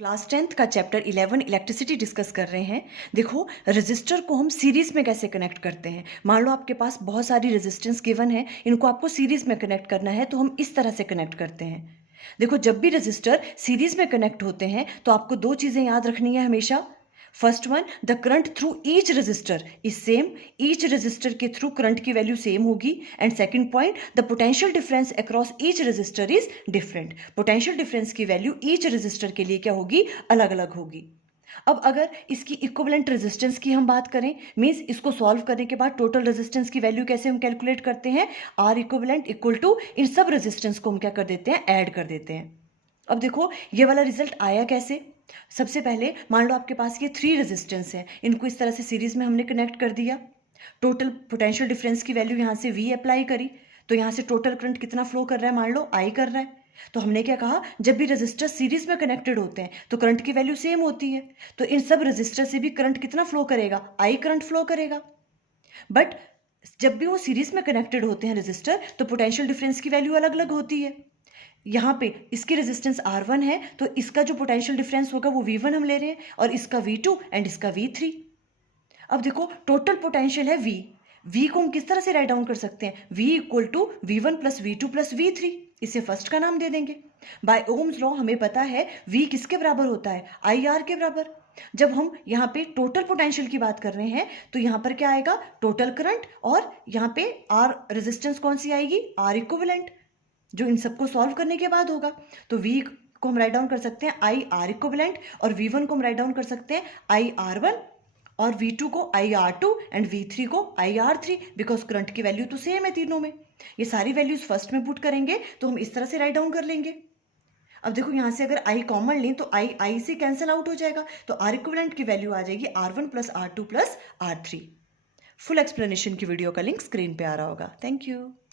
Class 10th का chapter 11 electricity discuss कर रहे हैं। देखो, रेजिस्टर को हम सीरीज में कैसे कनेक्ट करते हैं। मान लो आपके पास बहुत सारी रेजिस्टेंस गिवन है, इनको आपको सीरीज में कनेक्ट करना है, तो हम इस तरह से कनेक्ट करते हैं। देखो, जब भी रेजिस्टर सीरीज में कनेक्ट होते हैं तो आपको दो चीजें याद रखनी है हमेशा। First one, the current through each resistor is same. Each resistor के थ्रू करंट की वैल्यू सेम होगी। And second point, the potential difference across each resistor is different. Potential difference की वैल्यू ईच रजिस्टर के लिए क्या होगी, अलग अलग होगी। अब अगर इसकी इक्विवेलेंट रेजिस्टेंस की हम बात करें, मींस इसको सॉल्व करने के बाद टोटल रेजिस्टेंस की वैल्यू कैसे हम कैलकुलेट करते हैं, आर इक्विवेलेंट इक्वल टू इन सब रेजिस्टेंस को हम क्या कर देते हैं, ऐड कर देते हैं। अब देखो ये वाला रिजल्ट आया कैसे। सबसे पहले मान लो आपके पास ये 3 रेजिस्टेंस है, इनको इस तरह से सीरीज में हमने कनेक्ट कर दिया। टोटल पोटेंशियल डिफरेंस की वैल्यू यहाँ से V अप्लाई करी, तो यहाँ से टोटल करंट कितना फ्लो कर रहा है, मान लो I कर रहा है। तो हमने क्या कहा, जब भी रेजिस्टर सीरीज में कनेक्टेड होते हैं तो करंट की वैल्यू सेम होती है, तो इन सब रेजिस्टर से भी करंट कितना फ्लो करेगा, I करंट फ्लो करेगा। बट जब भी वो सीरीज में कनेक्टेड होते हैं रेजिस्टर, तो पोटेंशियल डिफरेंस की वैल्यू अलग अलग होती है। यहाँ पे इसकी रेजिस्टेंस R1 है, तो इसका जो पोटेंशियल डिफरेंस होगा वो V1 हम ले रहे हैं, और इसका V2 एंड इसका V3। अब देखो टोटल पोटेंशियल है V को हम किस तरह से राइट डाउन कर सकते हैं, V equal to V1 plus V2 plus V3। इसे फर्स्ट का नाम दे देंगे। बाय ओम्स लॉ हमें पता है V किसके बराबर होता है, IR के बराबर। जब हम यहाँ पे टोटल पोटेंशियल की बात कर रहे हैं तो यहाँ पर क्या आएगा, टोटल करंट, और यहाँ पे R रेजिस्टेंस कौन सी आएगी, R इक्विवेलेंट, जो इन सबको सॉल्व करने के बाद होगा। तो V को हम राइट डाउन कर सकते हैं IR इक्विवेलेंट, और V1 को हम राइट डाउन कर सकते हैं IR1, और V2 को IR2 एंड V3 को IR3, बिकॉज करंट की वैल्यू तो सेम है तीनों में। ये सारी वैल्यूज फर्स्ट में पुट करेंगे तो हम इस तरह से राइट डाउन कर लेंगे। अब देखो यहाँ से अगर I कॉमन लें तो I से कैंसिल आउट हो जाएगा, तो R इक्विवेलेंट की वैल्यू आ जाएगी R1 plus R2 plus R3। Full explanation की वीडियो का लिंक स्क्रीन पे आ रहा होगा। Thank you.